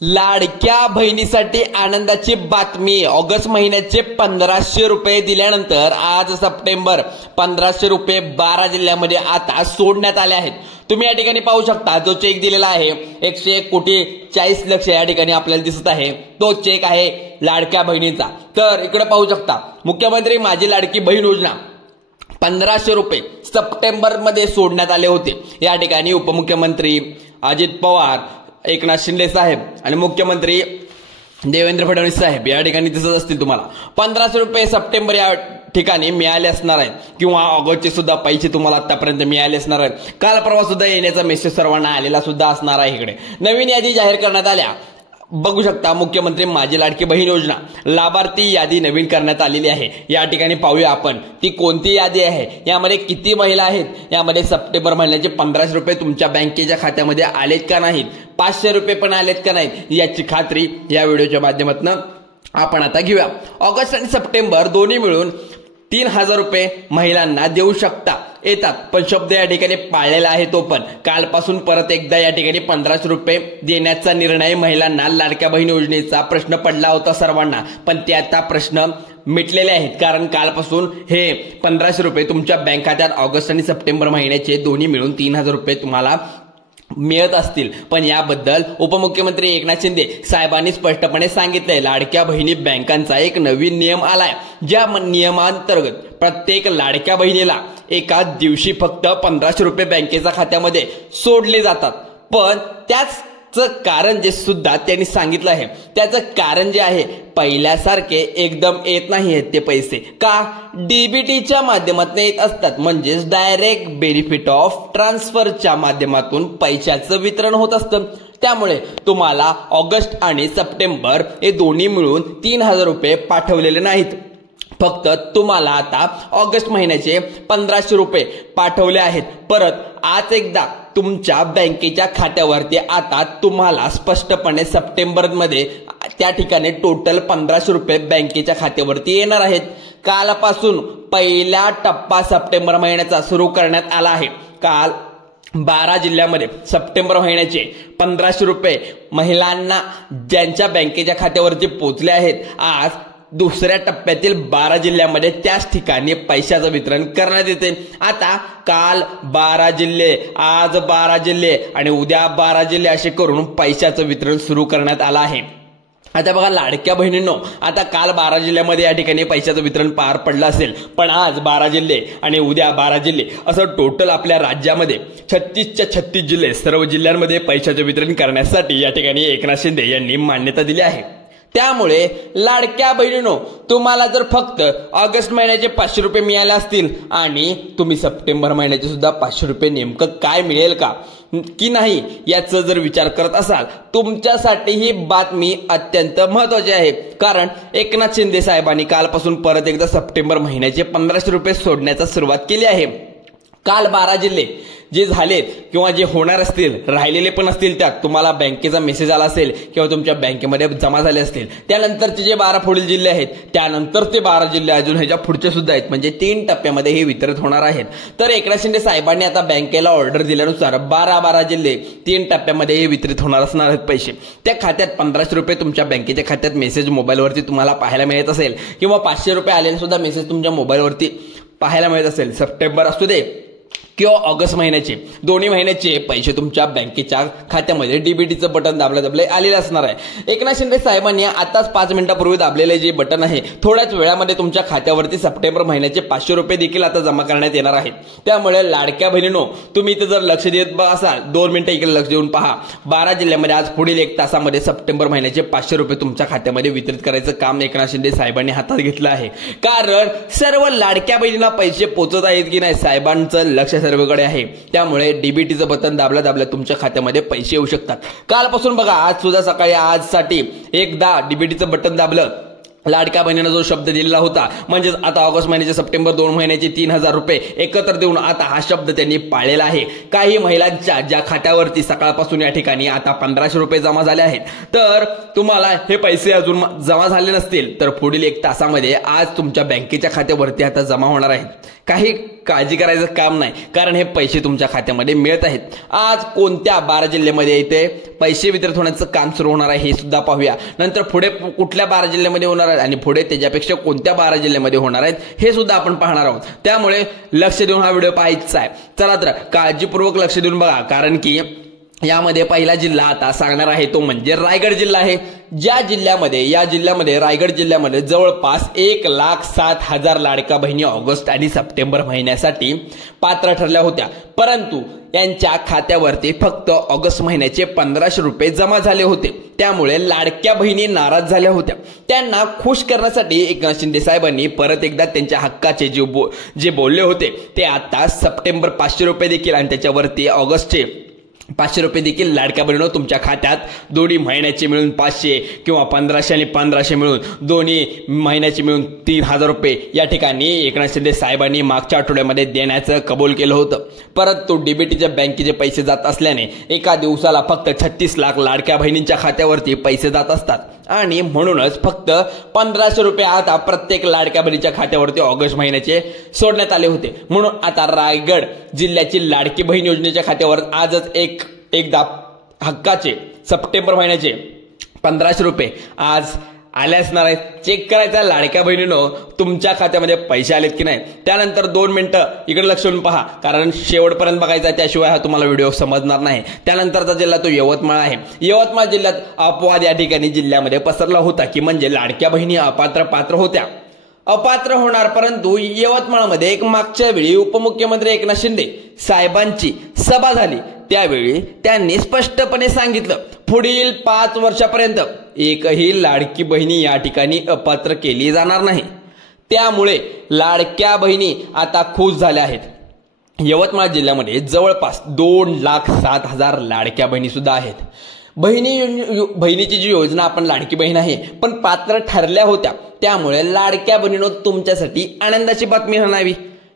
लाडक्या बहिणीसाठी आनंदाची बातमी। ऑगस्ट महिन्याचे 1500 रुपये दिल्यानंतर आज सप्टेंबर 1500 रुपये 12 जिल्ह्यामध्ये आता सोडण्यात आले आहेत। तुम्ही या ठिकाणी पाहू शकता जो चेक दिलेला आहे 101,40,00,000 या ठिकाणी आपल्याला दिसत आहे, तो चेक आहे लाडक्या बहिणीचा। तर इकडे पाहू शकता मुख्यमंत्री माझी लाडकी बहीण योजना 1500 रुपये सप्टेंबर मध्ये सोडण्यात आले होते। या ठिकाणी उपमुख्यमंत्री अजित पवार, एकनाथ शिंदे साहेब आणि मुख्यमंत्री देवेंद्र फडणवीस साहेब या ठिकाणी दिसत असतील तुम्हाला। 1500 रुपये सप्टेंबर या ठिकाणी मिळाले असणार आहेत किंवा ऑगस्टचे सुद्धा पैसे तुम्हाला आतापर्यंत मिळाले असणार आहेत। काल परवा सुद्धा येण्याचा मेसेज सर्वांना आलेला सुद्धा असणार आहे। इकडे नवीन यादी जाहीर करण्यात आल्या, बघू शकता मुख्यमंत्री माझी लाडकी बहीण योजना लाभार्थी यादी नवीन करण्यात आलेली आहे। या ठिकाणी पाहूया आपण ती कोणती यादी आहे, यामध्ये किती महिला आहेत, यामध्ये सप्टेंबर महिन्याचे 1500 रुपये तुमच्या बँकेच्या खात्यामध्ये आलेत का नाहीत, 500 रुपये पण आलेत का नाहीत, याची खात्री या व्हिडिओच्या माध्यमातून आपण आता घेऊया। ऑगस्ट आणि सप्टेंबर दोन्ही मिळून 3000 रुपये महिलांना देऊ शकता येतात, पण शब्द या ठिकाणी पाळलेला आहे। तो पण कालपासून परत एकदा या ठिकाणी 1500 रुपये देण्याचा निर्णय महिलांना लाडक्या बहीण योजनेचा प्रश्न पडला होता सर्वांना, पण ते आता प्रश्न मिटलेले आहेत। कारण कालपासून हे 1500 रुपये तुमच्या बँक खात्यात ऑगस्ट आणि सप्टेंबर महिन्याचे दोन्ही मिळून 3000 रुपये तुम्हाला मिळत असतील। पण याबद्दल उपमुख्यमंत्री एकनाथ शिंदे साहेबांनी स्पष्टपणे सांगितलंय, लाडक्या बहिणी बँकांचा एक नवीन नियम आलाय, ज्या नियमांतर्गत प्रत्येक लाडक्या बहिणीला एका दिवशी फक्त 1500 रुपये बँकेच्या खात्यामध्ये सोडले जातात। पण त्याच कारण जे सुद्धा त्यांनी सांगितलं आहे, त्याचं कारण जे आहे पहिल्यासारखे एकदम येत नाही आहेत ते पैसे, का डीबीटीच्या माध्यमातून येत असतात, म्हणजेच डायरेक्ट बेनिफिट ऑफ ट्रान्सफरच्या माध्यमातून पैशाचं वितरण होत असतं। त्यामुळे तुम्हाला ऑगस्ट आणि सप्टेंबर हे दोन्ही मिळून 3000 रुपये पाठवलेले नाहीत, फक्त तुम्हाला आता ऑगस्ट महिन्याचे 1500 रुपये पाठवले आहेत। परत आज एकदा तुमच्या बँकेच्या खात्यावरती आता तुम्हाला स्पष्टपणे सप्टेंबर मध्ये त्या ठिकाणी टोटल 1500 रुपये बँकेच्या खात्यावरती येणार आहेत। कालपासून पहिला टप्पा सप्टेंबर महिन्याचा सुरू करण्यात आला आहे। काल 12 जिल्ह्यामध्ये सप्टेंबर महिन्याचे 1500 रुपये महिलांना ज्यांच्या बँकेच्या खात्यावरती पोहोचले आहेत, आज दुसऱ्या टप्प्यातील 12 जिल्ह्यामध्ये त्याच ठिकाणी पैशाचं वितरण करण्यात येते। आता काल 12 जिल्हे, आज 12 जिल्हे आणि उद्या 12 जिल्हे असे करून पैशाचं वितरण सुरू करण्यात आलं आहे। आता बघा लाडक्या बहिणींनो, आता काल 12 जिल्ह्यामध्ये या ठिकाणी पैशाचं वितरण पार पडलं असेल, पण आज 12 जिल्हे आणि उद्या 12 जिल्हे असं टोटल आपल्या राज्यामध्ये 36च्या 36 जिल्हे सर्व जिल्ह्यांमध्ये पैशाचं वितरण करण्यासाठी या ठिकाणी एकनाथ शिंदे यांनी मान्यता दिली आहे। त्यामुळे लाडक्या बहिणींनो, तुम्हाला जर फक्त ऑगस्ट महिन्याचे 500 रुपये मिळाले असतील आणि तुम्ही सप्टेंबर महिन्याचे सुद्धा 500 रुपये नेमकं काय मिळेल का की नाही याचा जर विचार करत असाल, तुमच्यासाठी ही बातमी अत्यंत महत्त्वाची आहे। कारण एकनाथ शिंदे साहेबांनी कालपासून परत एकदा सप्टेंबर महिन्याचे 1500 रुपये सोडण्याचा सुरुवात केली आहे। काल 12 जिल्हे जे झालेत किंवा जे होणार असतील, राहिलेले पण असतील, त्यात तुम्हाला बँकेचा मेसेज आला असेल किंवा तुमच्या बँकेमध्ये जमा झाले असतील, त्यानंतरचे जे 12 पुढील जिल्हे आहेत, त्यानंतर ते 12 जिल्हे अजून ह्याच्या पुढचे सुद्धा आहेत, म्हणजे 3 टप्प्यामध्ये हे वितरित होणार आहेत। तर एकनाथ शिंदे साहेबांनी आता बँकेला ऑर्डर दिल्यानुसार 12 जिल्हे 3 टप्प्यामध्ये हे वितरित होणार असणार आहेत पैसे। त्या खात्यात 1500 रुपये तुमच्या बँकेच्या खात्यात मेसेज मोबाईलवरती तुम्हाला पाहायला मिळत असेल किंवा 500 रुपये आलेले सुद्धा मेसेज तुमच्या मोबाईलवरती पाहायला मिळत असेल। सप्टेंबर असू दे किंवा ऑगस्ट महिन्याचे दोन्ही महिन्याचे पैसे तुमच्या बँकेच्या खात्यामध्ये डीबीटीचं बटन दाबले आलेले असणार आहे। एकनाथ शिंदे साहेबांनी आताच 5 मिनिटापूर्वी दाबलेले जे बटन आहे, थोड्याच वेळामध्ये तुमच्या खात्यावरती सप्टेंबर महिन्याचे 500 रुपये देखील आता जमा करण्यात येणार आहेत। त्यामुळे लाडक्या बहिणींनो, तुम्ही इथे जर लक्ष देत असाल, 2 मिनिटं इकडे लक्ष देऊन पहा। 12 जिल्ह्यामध्ये आज पुढील 1 तासामध्ये सप्टेंबर महिन्याचे 500 रुपये तुमच्या खात्यामध्ये वितरित करायचं काम एकनाथ शिंदे साहेबांनी हातात घेतलं आहे। कारण सर्व लाडक्या बहिणींना पैसे पोहोचत आहेत की नाही साहेबांचं लक्ष सर्वकडे आहे। त्यामुळे डीबीटीचं बटन दाबल्या तुमच्या खात्यामध्ये पैसे येऊ शकतात। कालपासून बघा, आज सुद्धा सकाळी आजसाठी एकदा डीबीटीचं बटन दाबलं, लाडक्या बहिणीने जो शब्द दिलेला होता, म्हणजेच आता ऑगस्ट महिन्याचे सप्टेंबर 2 महिन्याचे 3000 रुपये एकत्र देऊन आता हा शब्द त्यांनी पाळलेला आहे। काही महिलांच्या ज्या खात्यावरती सकाळपासून या ठिकाणी आता 1500 रुपये जमा झाले आहेत, तर तुम्हाला हे पैसे अजून जमा झाले नसतील तर पुढील 1 तासामध्ये आज तुमच्या बँकेच्या खात्यावरती आता जमा होणार आहेत। काही काळजी करायचं काम नाही, कारण हे पैसे तुमच्या खात्यामध्ये मिळत आहेत. आज कोणत्या 12 जिल्ह्यामध्ये इथे पैसे वितरित होण्याचं काम सुरू होणार आहे हे सुद्धा पाहूया. नंतर पुढे कुठल्या 12 जिल्ह्यामध्ये होणार आहेत आणि पुढे त्याच्यापेक्षा कोणत्या 12 जिल्ह्यामध्ये होणार आहेत हे सुद्धा आपण पाहणार आहोत. त्यामुळे लक्ष देऊन हा व्हिडिओ पाहायचा आहे. चला तर काळजीपूर्वक लक्ष देऊन बघा, कारण की यामध्ये पहिला जिल्हा आता सांगणार आहे तो म्हणजे रायगड जिल्हा आहे. या जिल्ह्यामध्ये रायगड जिल्ह्यामध्ये जवळपास 1,07,000 लाडक्या बहिणी ऑगस्ट आणि सप्टेंबर महिन्यासाठी पात्र ठरल्या होत्या, परंतु यांच्या खात्यावरती फक्त ऑगस्ट महिन्याचे 1,500 रुपये जमा झाले होते. त्यामुळे लाडक्या बहिणी नाराज झाल्या होत्या. त्यांना खुश करण्यासाठी एकनाथ शिंदे साहेबांनी परत एकदा त्यांच्या हक्काचे जे बोलले होते ते आता सप्टेंबर 500 रुपये देखील आणि त्याच्यावरती ऑगस्टचे 500 रुपये देखील लाडक्या बहिणींनो तुमच्या खात्यात दोन्ही महिन्याचे मिळून 500 किंवा 1,500 आणि 1,500 मिळून दोन्ही महिन्याचे मिळून 3,000 रुपये या ठिकाणी एकनाथ शिंदे साहेबांनी मागच्या आठवड्यामध्ये देण्याचं कबूल केलं होतं. परंतु डीबीटीच्या बँकेचे पैसे जात असल्याने एका दिवसाला फक्त 36 लाख लाडक्या बहिणींच्या खात्यावरती पैसे जात असतात आणि म्हणूनच फक्त 1,500 रुपये आता प्रत्येक लाडक्या बहिणीच्या खात्यावरती ऑगस्ट महिन्याचे सोडण्यात आले होते. म्हणून आता रायगड जिल्ह्याची लाडकी बहीण योजनेच्या खात्यावर आजच एकदा हक्काचे सप्टेंबर महिन्याचे 1,500 रुपये आज आले असणार आहेत. चेक करायचा लाडक्या बहिणीनो तुमच्या खात्यामध्ये पैसे आलेत की नाही. त्यानंतर 2 मिनिटं इकडे लक्ष देऊन पहा, कारण शेवटपर्यंत बघायचा, त्याशिवाय हा तुम्हाला व्हिडिओ समजणार नाही. त्यानंतरचा जिल्हा तो यवतमाळ आहे. यवतमाळ जिल्ह्यात अपवाद या ठिकाणी जिल्ह्यामध्ये पसरला होता की म्हणजे लाडक्या बहिणी पात्र होत्या, अपात्र होणार. परंतु यवतमाळमध्ये एक मागच्या वेळी उपमुख्यमंत्री एकनाथ शिंदे साहेबांची सभा झाली, त्यावेळी त्यांनी स्पष्टपणे सांगितलं पुढील 5 वर्षापर्यंत एकही लाडकी बहिणी या ठिकाणी अपात्र केली जाणार नाही. त्यामुळे लाडक्या बहिणी आता खुश झाल्या आहेत. यवतमाळ जिल्ह्यामध्ये जवळपास 2,07,000 लाडक्या बहिणी सुद्धा आहेत. बहिणीची जी योजना आपण लाडकी बहीण आहे पण पात्र ठरल्या होत्या, त्यामुळे लाडक्या बहिणींनो तुमच्यासाठी आनंदाची बातमी म्हणावी.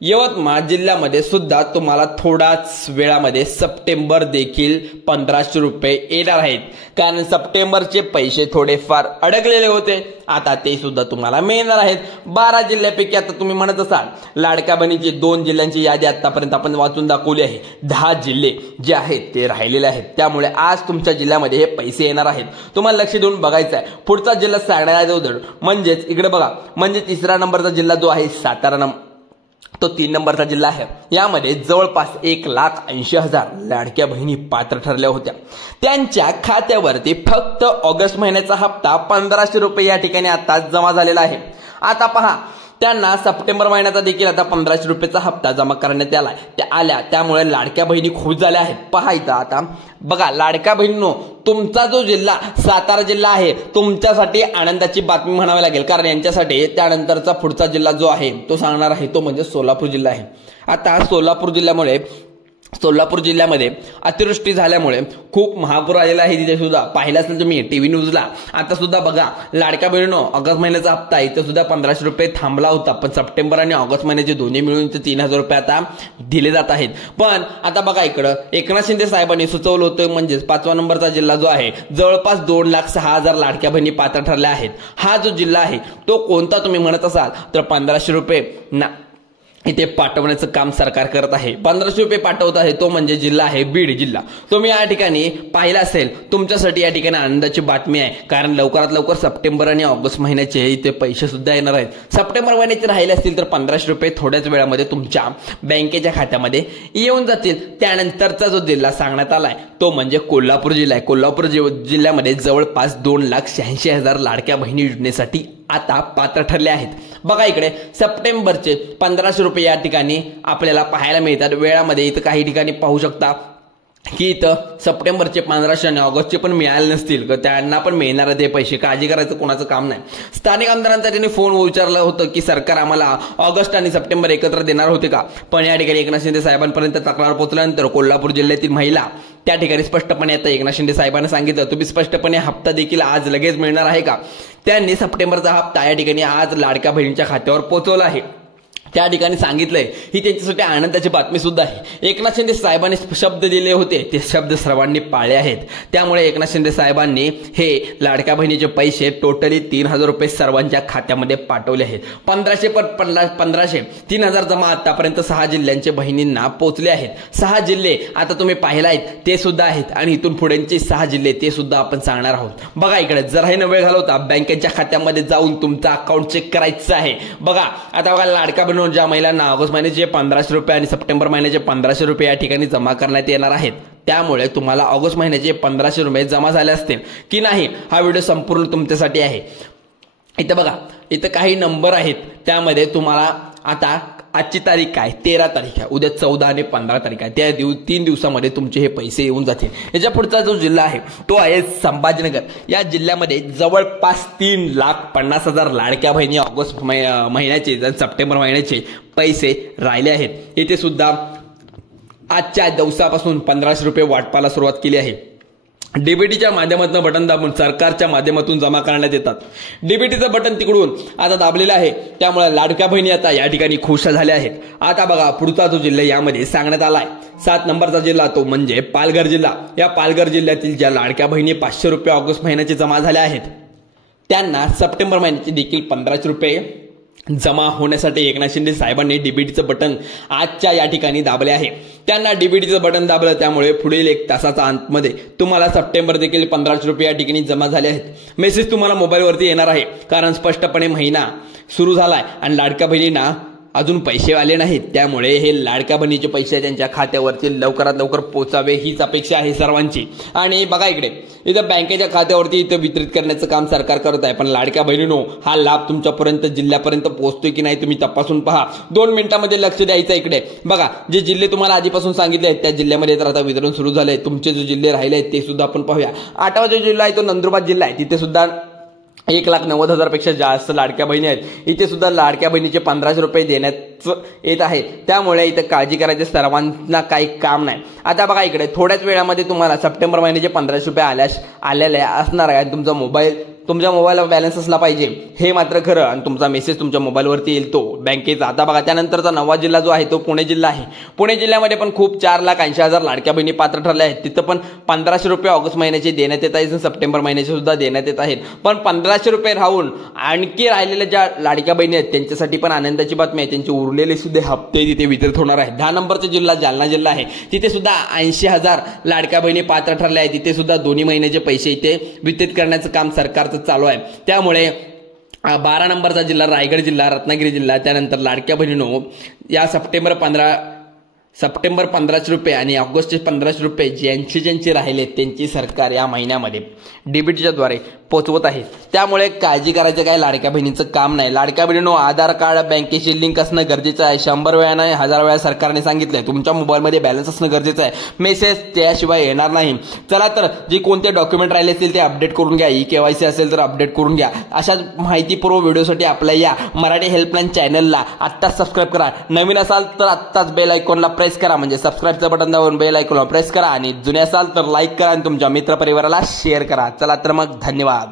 यवतमाळ जिल्ह्यामध्ये सुद्धा तुम्हाला थोडाच वेळामध्ये सप्टेंबर देखील 1,500 रुपये येणार आहेत, कारण सप्टेंबरचे पैसे थोडेफार अडकलेले होते, आता ते सुद्धा तुम्हाला मिळणार आहेत. 12 जिल्ह्यापैकी आता तुम्ही म्हणत असाल लाडक्या बहिणीची 2 जिल्ह्यांची यादी आतापर्यंत आपण वाचून दाखवली आहे. 10 जिल्हे जे आहेत ते राहिलेले आहेत. त्यामुळे आज तुमच्या जिल्ह्यामध्ये हे पैसे येणार आहेत. तुम्हाला लक्ष देऊन बघायचं आहे. पुढचा जिल्हा सांगण्याचा उदड म्हणजेच इकडे बघा, म्हणजे 3रा नंबरचा जिल्हा जो आहे सातारा, तो 3 नंबरचा जिल्हा आहे. यामध्ये जवळपास 1,80,000 लाडक्या बहिणी पात्र ठरल्या होत्या. त्यांच्या खात्यावरती फक्त ऑगस्ट महिन्याचा हप्ता 1,500 रुपये या ठिकाणी आता जमा झालेला आहे. आता पहा, त्यांना सप्टेंबर महिन्याचा देखील आता 1,500 रुपयेचा हप्ता जमा करण्यात आल्या. त्यामुळे लाडक्या बहिणी खुश झाल्या आहेत. पाहायचं आता बघा, लाडक्या बहिणींनो तुमचा जो जिल्हा सातारा जिल्हा आहे तुमच्यासाठी आनंदाची बातमी म्हणावी लागेल, कारण यांच्यासाठी त्यानंतरचा पुढचा जिल्हा जो आहे तो सांगणार आहे तो म्हणजे सोलापूर जिल्हा आहे. आता सोलापूर जिल्ह्यामध्ये अतिवृष्टी झाल्यामुळे खूप महापूर आलेला आहे. तिथे सुद्धा पाहिलं असेल तुम्ही टीव्ही न्यूजला. आता सुद्धा बघा लाडक्या बहिणींनो ऑगस्ट महिन्याचा हप्ता इथे सुद्धा 1,500 रुपये थांबला होता, पण सप्टेंबर आणि ऑगस्ट महिन्याचे दोन्ही मिळून 3,000 रुपये आता दिले जात आहेत. पण आता बघा इकडं एकनाथ शिंदे साहेबांनी सुचवलं होतं, म्हणजेच 5वा नंबरचा जिल्हा जो आहे जवळपास 2,06,000 लाडक्या बहिणी पात्र ठरल्या आहेत. हा जो जिल्हा आहे तो कोणता तुम्ही म्हणत असाल तर 1,500 रुपये इथे पाठवण्याचं काम सरकार करत आहे. 1,500 रुपये पाठवत आहे तो म्हणजे जिल्हा आहे बीड जिल्हा. तुम्ही या ठिकाणी पाहिलं असेल, तुमच्यासाठी या ठिकाणी आनंदाची बातमी आहे, कारण लवकरात लवकर सप्टेंबर आणि ऑगस्ट महिन्याचे इथे पैसे सुद्धा येणार आहेत. सप्टेंबर महिन्याचे राहिले असतील तर 1,500 रुपये थोड्याच वेळामध्ये तुमच्या बँकेच्या खात्यामध्ये येऊन जातील. त्यानंतरचा जो जिल्हा सांगण्यात आलाय तो म्हणजे कोल्हापूर जिल्हा आहे. कोल्हापूर जिल्ह्यामध्ये जवळपास 2,86,000 लाडक्या बहिणी योजनेसाठी आता पात्र ठरले आहेत. बघा इकडे सप्टेंबरचे 1,500 रुपये या ठिकाणी आपल्याला पाहायला मिळतात. वेळामध्ये इथं काही ठिकाणी पाहू शकता की इथं सप्टेंबरचे 1,500 आणि ऑगस्टचे पण मिळाले नसतील तर त्यांना पण मिळणार ते पैसे. काळजी करायचं कोणाचं काम नाही. स्थानिक आमदारांचा त्यांनी फोन विचारलं होतं की सरकार आम्हाला ऑगस्ट आणि सप्टेंबर एकत्र देणार होते का, पण या ठिकाणी एकनाथ शिंदे साहेबांपर्यंत तक्रार पोहोचल्यानंतर कोल्हापूर जिल्ह्यातील महिला त्या ठिकाणी स्पष्टपणे आता एकनाथ शिंदे साहेबांनी सांगितलं तुम्ही स्पष्टपणे हप्ता देखील आज लगेच मिळणार आहे का. त्यांनी सप्टेंबरचा हप्ता या ठिकाणी आज लाडक्या बहिणीच्या खात्यावर पोहोचवला आहे. त्या ठिकाणी सांगितलंय ही त्यांच्यासाठी आनंदाची बातमी सुद्धा आहे। एकनाथ शिंदे साहेबांनी शब्द दिले होते ते शब्द सर्वांनी पाळले आहेत। त्यामुळे एकनाथ शिंदे साहेबांनी हे लाडक्या बहिणीचे पैसे टोटली 3,000 रुपये सर्वांच्या खात्यामध्ये पाठवले आहेत। 1500 3,000 जमा आतापर्यंत 6 जिल्ह्यांचे बहिणींना पोहोचले आहेत। 6 जिल्हे आता तुम्ही पाहिलात ते सुद्धा आहेत आणि इथून पुढेचे 6 जिल्हे ते सुद्धा आपण सांगणार आहोत। बघा इकडे जराही न वेळ घालवता बँकेच्या खात्यामध्ये जाऊन तुमचा अकाउंट चेक करायचं आहे। बघा आता बघा लाडका बहीण ज्या महिलांना ऑगस्ट महिन्याचे 1,500 रुपये आणि सप्टेंबर महिन्याचे 1,500 रुपये या ठिकाणी जमा करण्यात येणार आहेत। त्यामुळे तुम्हाला ऑगस्ट महिन्याचे 1,500 रुपये जमा झाले असतील की नाही हा व्हिडिओ संपूर्ण तुमच्यासाठी आहे। इथं बघा इथं काही नंबर आहेत त्यामध्ये तुम्हाला आता आजची तारीख काय 13 तारीख आहे, उद्या 14 आणि 15 तारीख आहे, त्या 3 दिवसामध्ये तुमचे हे पैसे येऊन जातील। याच्या पुढचा जो जिल्हा आहे तो आहे संभाजीनगर। या जिल्ह्यामध्ये जवळपास 3,50,000 लाडक्या बहिणी ऑगस्ट महिन्याचे सप्टेंबर महिन्याचे पैसे राहिले आहेत। इथे सुद्धा आजच्या दिवसापासून 1,500 रुपये वाटपाला सुरुवात केली आहे। डीबीटीच्या माध्यमातून बटन दाबून सरकारच्या माध्यमातून जमा करण्यात येतात। डीबीटीचं बटन तिकडून आता दाबलेलं आहे त्यामुळे लाडक्या बहिणी आता या ठिकाणी खुश झाल्या आहेत। आता बघा पुढचा जो जिल्हा यामध्ये सांगण्यात आलाय 7 नंबरचा जिल्हा तो म्हणजे पालघर जिल्हा। या पालघर जिल्ह्यातील ज्या लाडक्या बहिणी 500 रुपये ऑगस्ट महिन्याचे जमा झाल्या आहेत त्यांना सप्टेंबर महिन्याचे देखील 1,500 रुपये जमा होण्यासाठी एकनाथ शिंदे साहेबांनी डीबीटीचं बटन आजच्या या ठिकाणी दाबले आहे। त्यांना डीबीटीचं बटन दाबलं त्यामुळे पुढील 1 तासाच्या अंतमध्ये तुम्हाला सप्टेंबर देखील 1,500 रुपये या ठिकाणी जमा झाले आहेत। मेसेज तुम्हाला मोबाईलवरती येणार आहे कारण स्पष्टपणे महिना सुरू झालाय आणि लाडक्या बहिणींना अजून पैसे आले नाहीत त्यामुळे हे लाडक्या बहिणीचे पैसे त्यांच्या खात्यावरती लवकरात लवकर पोहोचावे हीच अपेक्षा आहे सर्वांची। आणि बघा इकडे इथं बँकेच्या खात्यावरती इथं वितरित करण्याचं काम सरकार करत आहे पण लाडक्या बहिणींनो हा लाभ तुमच्यापर्यंत जिल्ह्यापर्यंत पोहोचतोय की नाही तुम्ही तपासून पहा। 2 मिनिटांमध्ये लक्ष द्यायचं इकडे बघा जे जिल्हे तुम्हाला आधीपासून सांगितले आहेत त्या जिल्ह्यामध्ये तर आता वितरण सुरू झालंय। तुमचे जे जिल्हे राहिले आहेत ते सुद्धा आपण पाहूया। 8वा जो जिल्हा आहे तो नंदुरबार जिल्हा आहे। तिथे सुद्धा 1,90,000 पेक्षा जास्त लाडक्या बहिणी आहेत। इथे सुद्धा लाडक्या बहिणीचे 1,500 रुपये देण्यात येत आहे त्यामुळे इथं काळजी करायचे सर्वांना काही काम नाही। आता बघा इकडे थोड्याच वेळामध्ये तुम्हाला सप्टेंबर महिन्याचे 1,500 रुपये आलेले असणार आहे। तुमच्या मोबाईलला बॅलन्स असला पाहिजे हे मात्र खरं आणि तुमचा मेसेज तुमच्या मोबाईलवरती येईल तो बँकेचा। आता बघा त्यानंतरचा 9वा जिल्हा जो आहे तो पुणे जिल्हा आहे। पुणे जिल्ह्यामध्ये पण खूप 4,80,000 लाडक्या बहिणी पात्र ठरल्या आहेत। तिथं पण 1,500 रुपये ऑगस्ट महिन्याचे देण्यात येत आहेत सप्टेंबर महिन्याचे सुद्धा देण्यात येत आहेत। पण 1,500 रुपये राहून आणखी राहिलेल्या ज्या लाडक्या बहिणी आहेत त्यांच्यासाठी पण आनंदाची बातमी आहे, त्यांचे उरलेले सुद्धा हप्ते तिथे वितरित होणार आहेत। 10 नंबरचा जिल्हा जालना जिल्हा आहे। तिथे सुद्धा 80,000 लाडक्या बहिणी पात्र ठरल्या आहेत। तिथे सुद्धा दोन्ही महिन्याचे पैसे इथे वितरित करण्याचं काम सरकारचं चालू आहे। त्यामुळे 12 नंबरचा जिल्हा रायगड जिल्हा, रत्नागिरी जिल्हा, त्यानंतर लाडक्या बहिणींनो या सप्टेंबर 1,500 रुपये आणि ऑगस्टचे 1,500 रुपये ज्यांचे राहिले त्यांची सरकार या महिन्यामध्ये डीबीटीच्या द्वारे पोहोचवत आहे। त्यामुळे काळजी करायचं काय लाडक्या बहिणीचं काम नाही। लाडक्या बहिणींनो आधार कार्ड बँकेची लिंक असणं गरजेचं आहे। 100 वेळा नाही 1000 वेळा सरकारने सांगितलंय तुमच्या मोबाईलमध्ये बॅलन्स असणं गरजेचं आहे। मेसेज त्याशिवाय येणार नाही। चला तर जे कोणते डॉक्युमेंट राहिले असतील ते अपडेट करून घ्या। KYC असेल तर अपडेट करून घ्या। अशा माहितीपूर्व व्हिडिओसाठी आपल्या या मराठी हेल्पलाईन चॅनलला आत्ताच सबस्क्राईब करा। नवीन असाल तर आत्ताच बेल आयकॉनला प्रेस करा म्हणजे सबस्क्राईबचं बटन दाबून बेल आयकॉनला प्रेस करा आणि जुने असाल तर लाईक करा आणि तुमच्या मित्रपरिवाराला शेअर करा। चला तर मग धन्यवाद।